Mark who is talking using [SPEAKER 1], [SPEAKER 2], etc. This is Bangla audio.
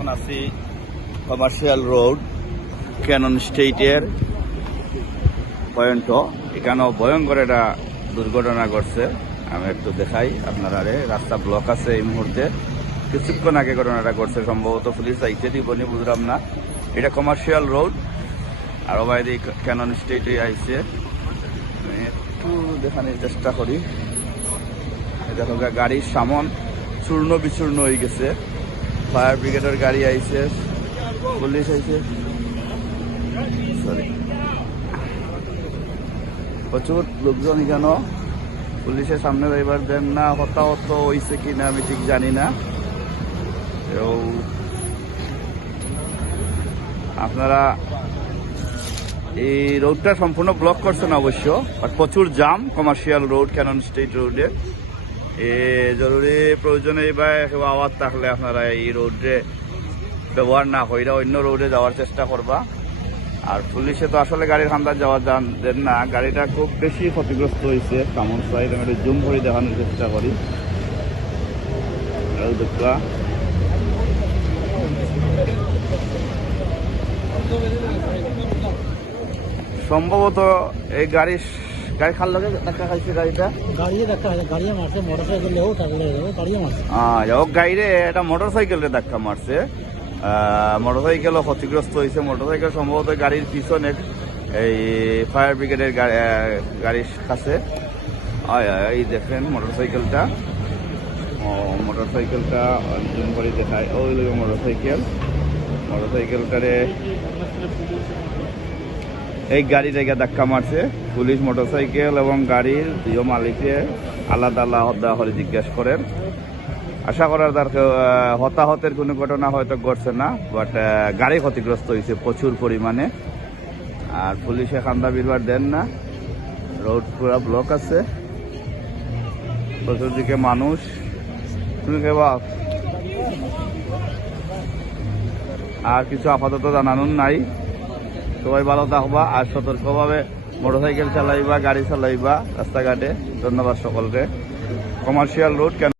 [SPEAKER 1] এখন আছি কমার্শিয়াল রোড ক্যানন স্টেটের পয়েন্ট এখানেও ভয়ঙ্কর একটা দুর্ঘটনা ঘটছে। আমি একটু দেখাই আপনারা রাস্তা ব্লক আছে এই মুহূর্তে। কিছুক্ষণ আগে ঘটনাটা ঘটছে, সম্ভবত পুলিশ আইতে দিবনি বুঝলাম না। এটা কমার্শিয়াল রোড আরও বাইরে ক্যানন স্টেটে আমি একটু দেখানোর চেষ্টা করি। দেখো গাড়ির সামন চূর্ণ বিচূর্ণ হয়ে গেছে। ফায়ার ব্রিগেডের গাড়ি আইছে, পুলিশ আইছে। সরি প্রচুর লোকজন এখানে পুলিশের সামনে এবার দেন না, হতাহত হয়েছে কিনা আমি ঠিক জানি না। এও, আপনারা এই রোডটা সম্পূর্ণ ব্লক করছেন অবশ্য আর প্রচুর জাম কমার্শিয়াল রোড ক্যানন স্টেট রোডে জরুরি প্রয়োজনে বা আওয়াজ থাকলে আপনারা এই রোডে ব্যবহার না হইরা অন্য রোডে যাওয়ার চেষ্টা করবা। আর পুলিশে তো আসলে গাড়ির হান্দার যাওয়া যান দেন না। গাড়িটা খুব বেশি ক্ষতিগ্রস্ত হয়েছে কামন সাইড আমি জুম করে দেখানোর চেষ্টা করি। দেখবা। সম্ভবত এই গাড়ি গাড়ি খাল লগে দেখা খাইছে গাড়িটা?
[SPEAKER 2] গাড়িয়ে হয় গাড়িয়ে মারছে মোটর সাইকেল লেও থাকলে গাড়িয়ে মারছে।
[SPEAKER 1] যাই হোক গাড়িরে এটা মোটর সাইকেলে ধাক্কা মারছে। মোটর সাইকেলও ক্ষতিগ্রস্ত হয়েছে মোটর সাইকেল সম্ভবত গাড়ির পিছনে এই ফায়ার ব্রিগেডের গাড়ির কাছে। এই দেখেন মোটর সাইকেলটা মোটর সাইকেলটা জুম করে দেখায়। ওই মোটর সাইকেল মোটর সাইকেলটারে এই গাড়ি জায়গা ধাক্কা মারছে। পুলিশ মোটরসাইকেল এবং গাড়ির দুই মালিককে আলাদা আলাদা করে জিজ্ঞেস করেন। আশা করার তার হতাহতের কোনো ঘটনা হয়তো ঘটছে না বাট গাড়ি ক্ষতিগ্রস্ত হয়েছে প্রচুর পরিমাণে। আর পুলিশে খান্দা বিলবার দেন না। রোড পুরো ব্লক আছে। চতুর্দিকে মানুষ। তুমি কেবা আর কিছু আপাতত জানানোর নাই। সবাই ভালো থাকবা আর সতর্কভাবে মোটরসাইকেল চালাইবা, গাড়ি চালাইবা রাস্তাঘাটে। ধন্যবাদ সকলকে। কমার্শিয়াল রোড কেন